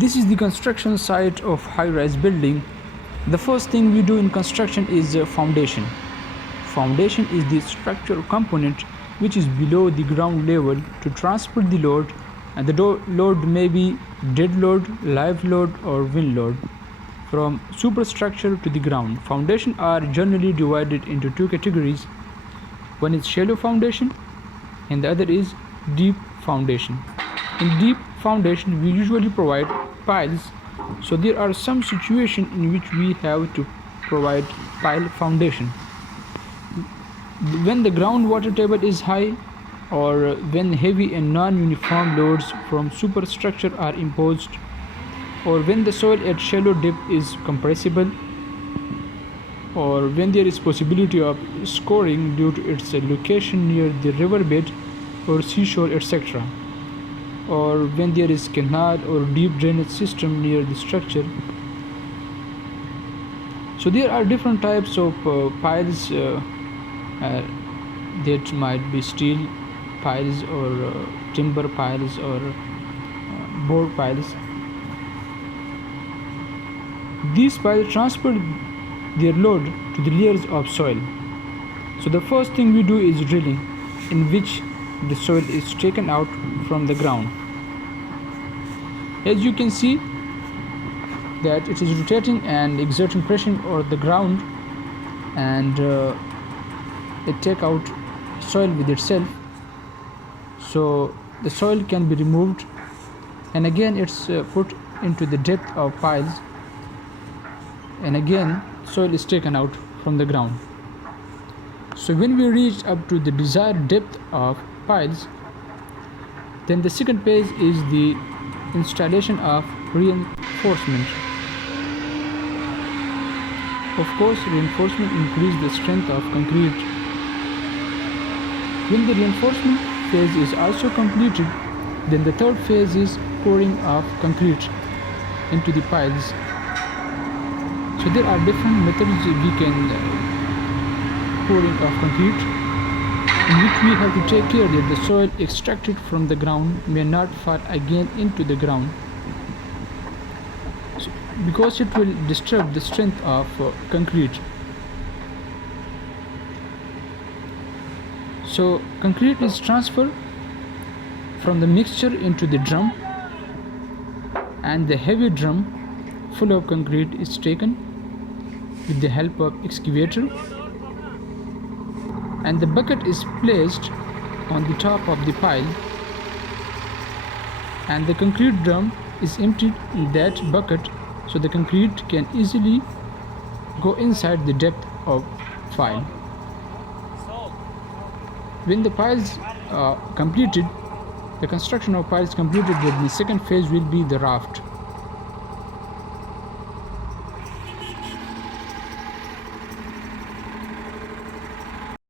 This is the construction site of high-rise building. The first thing we do in construction is foundation. Foundation is the structural component which is below the ground level to transport the load, and the load may be dead load, live load or wind load from superstructure to the ground. Foundations are generally divided into two categories. One is shallow foundation and the other is deep foundation. In deep foundation we usually provide piles, so there are some situations in which we have to provide pile foundation. When the groundwater table is high, or when heavy and non-uniform loads from superstructure are imposed, or when the soil at shallow depth is compressible, or when there is possibility of scoring due to its location near the riverbed or seashore, etc., or when there is canal or deep drainage system near the structure. So there are different types of piles that might be steel piles or timber piles or board piles. These piles transport their load to the layers of soil. So the first thing we do is drilling, in which the soil is taken out from the ground. As you can see that it is rotating and exerting pressure on the ground, and it take out soil with itself. So the soil can be removed, and again it's put into the depth of piles, and again soil is taken out from the ground. So when we reach up to the desired depth of piles, then the second phase is the installation of reinforcement. Of course, reinforcement increases the strength of concrete. When the reinforcement phase is also completed, then the third phase is pouring of concrete into the piles. So there are different methods we can pouring of concrete, in which we have to take care that the soil extracted from the ground may not fall again into the ground, because it will disturb the strength of concrete. So concrete is transferred from the mixture into the drum, and the heavy drum full of concrete is taken with the help of excavator, and the bucket is placed on the top of the pile, and the concrete drum is emptied in that bucket, so the concrete can easily go inside the depth of pile. When the piles are completed, the construction of piles completed, then the second phase will be the raft.